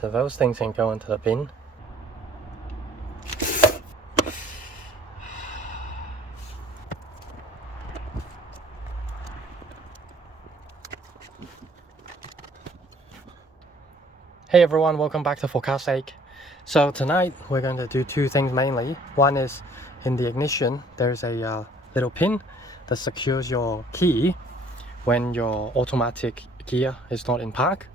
So those things can go into the bin. Hey everyone, welcome back to For Car's Sake. So tonight we're going to do two things mainly. One is in the ignition there's a little pin that secures your key when your automatic gear is not in park.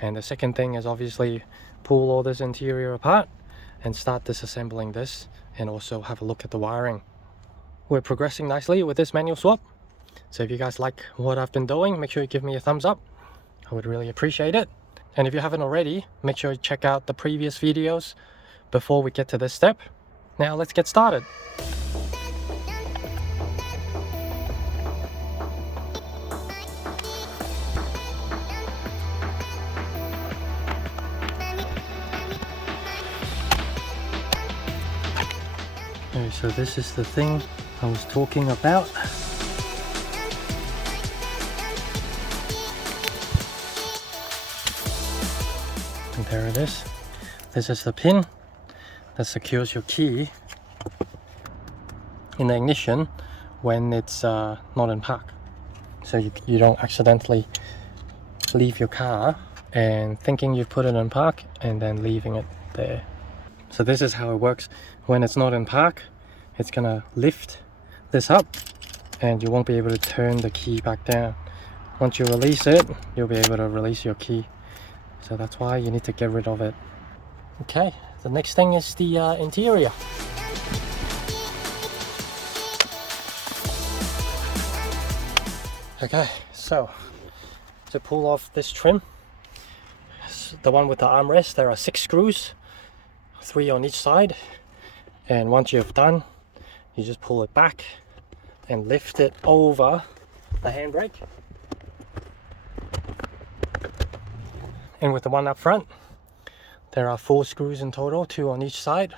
And the second thing is obviously pull all this interior apart and start disassembling this, and also have a look at the wiring. We're progressing nicely with this manual swap, so if you guys like what I've been doing, make sure you give me a thumbs up. I would really appreciate it. And if you haven't already, make sure you check out the previous videos before we get to this step. Now let's get started. Okay, so this is the thing I was talking about. And there it is. This is the pin that secures your key in the ignition when it's not in park. So you don't accidentally leave your car and thinking you've put it in park and then leaving it there. So this is how it works. When it's not in park, it's gonna lift this up and you won't be able to turn the key back down. Once you release it, you'll be able to release your key. So that's why you need to get rid of it. Okay, the next thing is the interior. Okay, so to pull off this trim, the one with the armrest, there are 6 screws, 3 on each side, and once you've done, you just pull it back and lift it over the handbrake. And with the one up front, there are 4 screws in total, 2 on each side,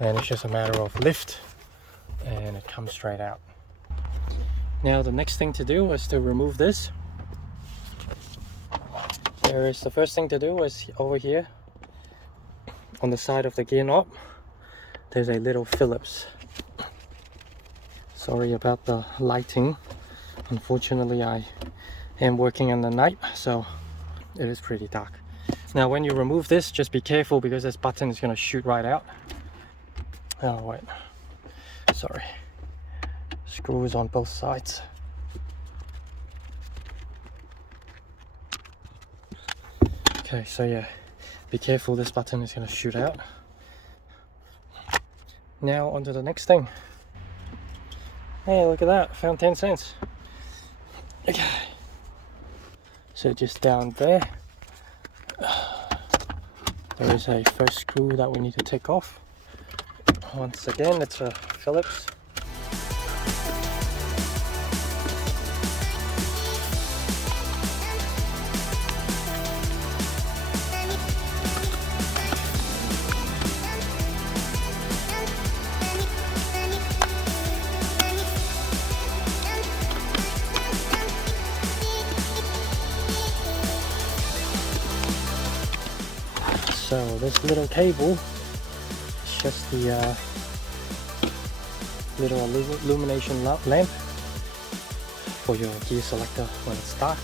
and it's just a matter of lift and it comes straight out. Now the next thing to do is to remove this. The first thing to do is over here on the side of the gear knob, there's a little Phillips. Sorry about the lighting. Unfortunately, I am working in the night, so it is pretty dark. Now when you remove this, just be careful because this button is going to shoot right out. Oh wait, sorry. Screws on both sides. Okay, so yeah, be careful, this button is going to shoot out. Now onto the next thing. Hey, look at that, found 10 cents. Okay, so just down there, there is a first screw that we need to take off. Once again, it's a Phillips. So this little cable is just the little illumination lamp for your gear selector when it's dark.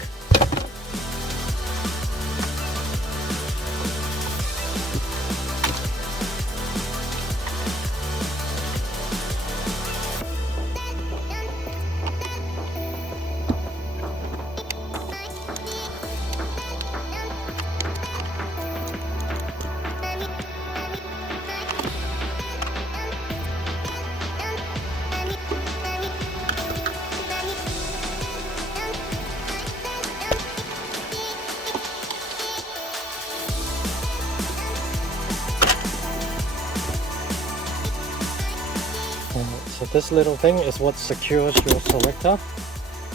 So this little thing is what secures your selector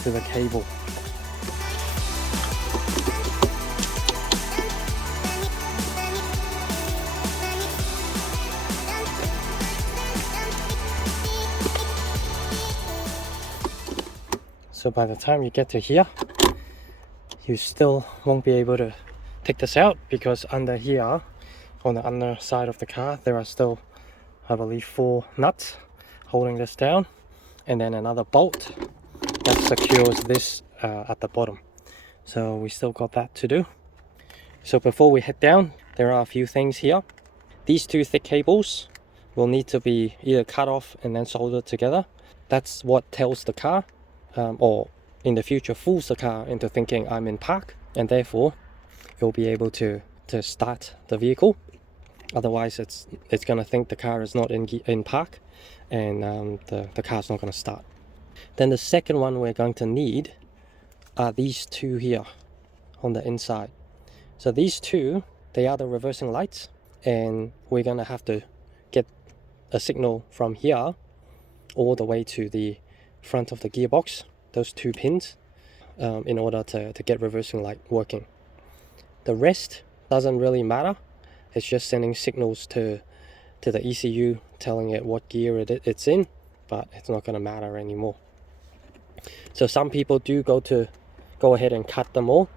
to the cable. So by the time you get to here, you still won't be able to take this out, because under here on the underside of the car there are still, I believe, 4 nuts holding this down, and then another bolt that secures this at the bottom. So we still got that to do. So before we head down, there are a few things here. These 2 thick cables will need to be either cut off and then soldered together. That's what tells the car, or in the future fools the car into thinking I'm in park, and therefore it will be able to start the vehicle. Otherwise it's gonna think the car is not in park, and the car's not gonna start. Then the second one we're going to need are these 2 here on the inside. So these 2, they are the reversing lights, and we're gonna have to get a signal from here all the way to the front of the gearbox, those 2 pins, in order to get reversing light working. The rest doesn't really matter. It's just sending signals to the ECU, telling it what gear it's in, but it's not going to matter anymore. So some people do go ahead and cut them all.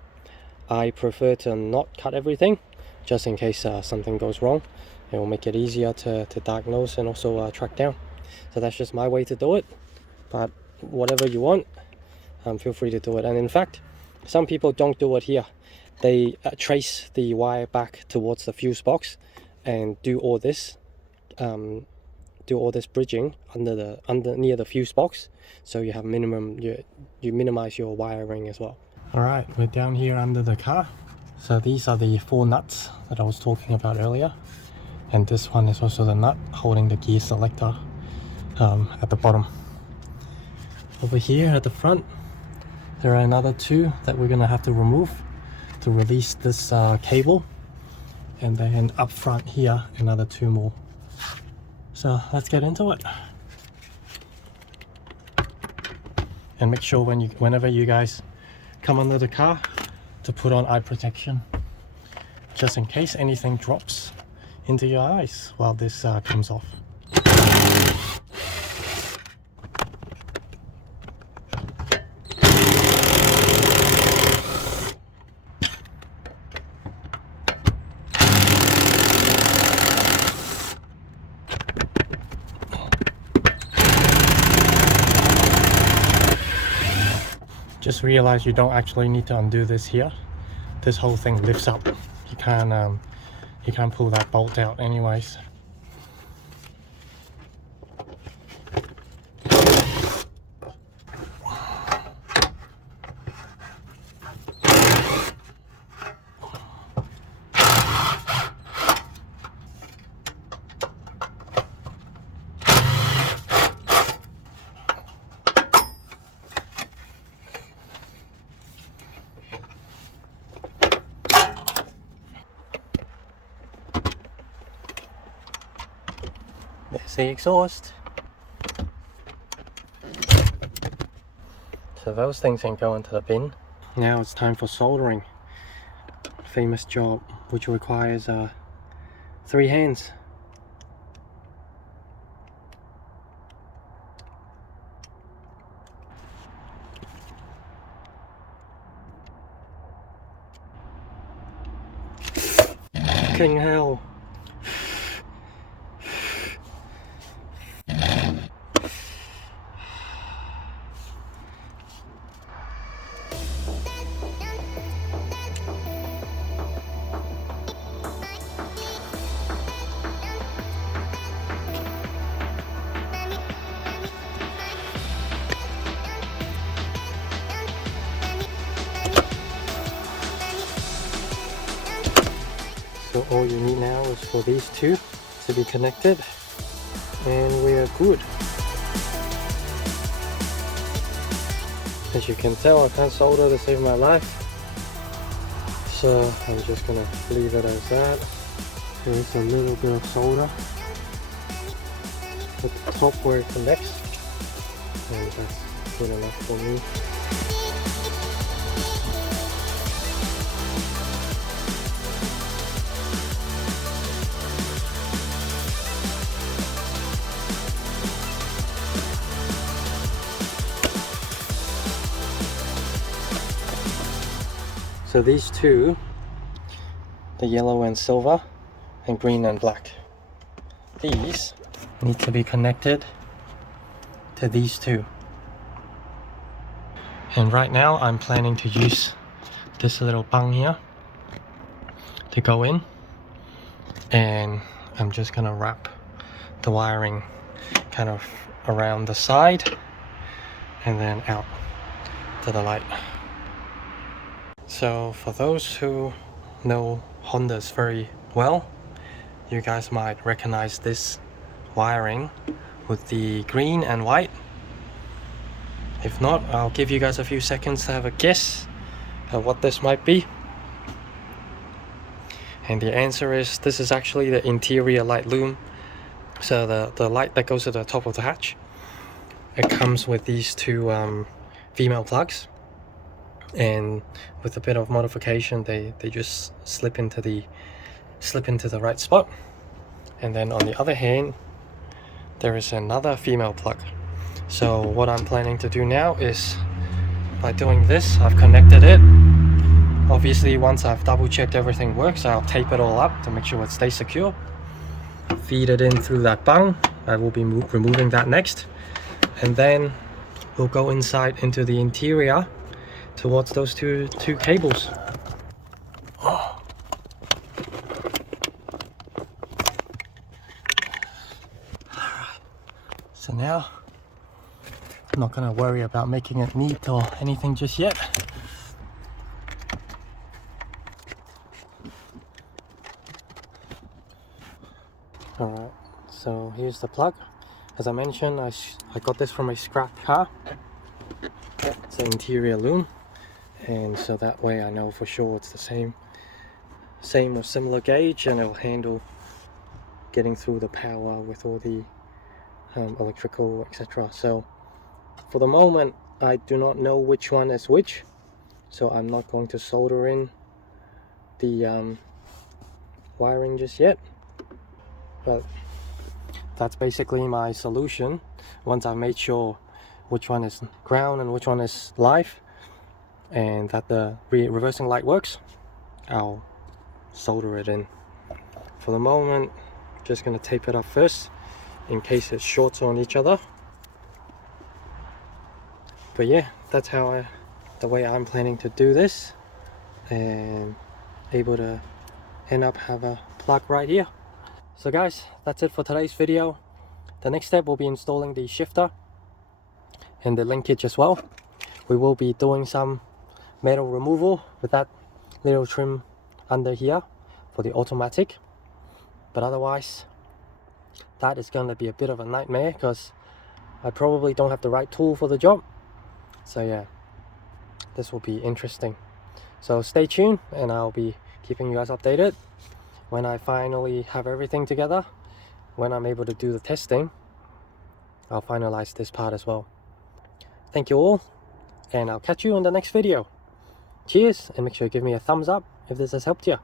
I prefer to not cut everything, just in case something goes wrong. It will make it easier to diagnose and also track down. So that's just my way to do it, but whatever you want, feel free to do it. And in fact, some people don't do it here. They trace the wire back towards the fuse box and do all this bridging near the fuse box, so you have you minimize your wiring as well. All right, we're down here under the car. So these are the 4 nuts that I was talking about earlier, and this one is also the nut holding the gear selector at the bottom. Over here at the front, there are another 2 that we're gonna have to remove to release this cable, and then up front here another 2 more. So let's get into it. And make sure whenever you guys come under the car to put on eye protection, just in case anything drops into your eyes while this comes off. Just realize you don't actually need to undo this here. This whole thing lifts up. You can't pull that bolt out anyways. There's the exhaust. So those things can go into the bin. Now it's time for soldering. Famous job which requires 3 hands. Fucking hell. So all you need now is for these 2 to be connected, and we are good. As you can tell, I can't solder to save my life, so I'm just gonna leave it as that. There is a little bit of solder at the top where it connects, and that's good enough for me. So these two, the yellow and silver and green and black, these need to be connected to these two. And right now I'm planning to use this little bung here to go in, and I'm just gonna wrap the wiring kind of around the side and then out to the light. So for those who know Hondas very well, you guys might recognize this wiring with the green and white. If not, I'll give you guys a few seconds to have a guess at what this might be. And the answer is, this is actually the interior light loom. So the light that goes to the top of the hatch, it comes with these two female plugs, and with a bit of modification they just slip into the right spot. And then on the other hand, there is another female plug. So what I'm planning to do now is, by doing this, I've connected it. Obviously, once I've double checked everything works, I'll tape it all up to make sure it stays secure. Feed it in through that bung. I will be removing that next, and then we'll go inside into the interior towards those two cables. Oh. Alright, so now I'm not gonna worry about making it neat or anything just yet. Alright, so here's the plug. As I mentioned, I got this from a scrap car. It's an interior loom, and so that way I know for sure it's the same or similar gauge, and it'll handle getting through the power with all the electrical, etc. So for the moment I do not know which one is which, so I'm not going to solder in the wiring just yet. But that's basically my solution. Once I've made sure which one is ground and which one is live, and that the reversing light works, I'll solder it in. For the moment, just gonna tape it up first in case it shorts on each other. But yeah, that's how the way I'm planning to do this, and able to end up have a plug right here. So guys, that's it for today's video. The next step will be installing the shifter and the linkage as well. We will be doing some metal removal with that little trim under here for the automatic, but otherwise that is going to be a bit of a nightmare because I probably don't have the right tool for the job. So yeah, this will be interesting. So stay tuned, and I'll be keeping you guys updated when I finally have everything together. When I'm able to do the testing, I'll finalize this part as well. Thank you all, and I'll catch you on the next video. Cheers, and make sure you give me a thumbs up if this has helped you.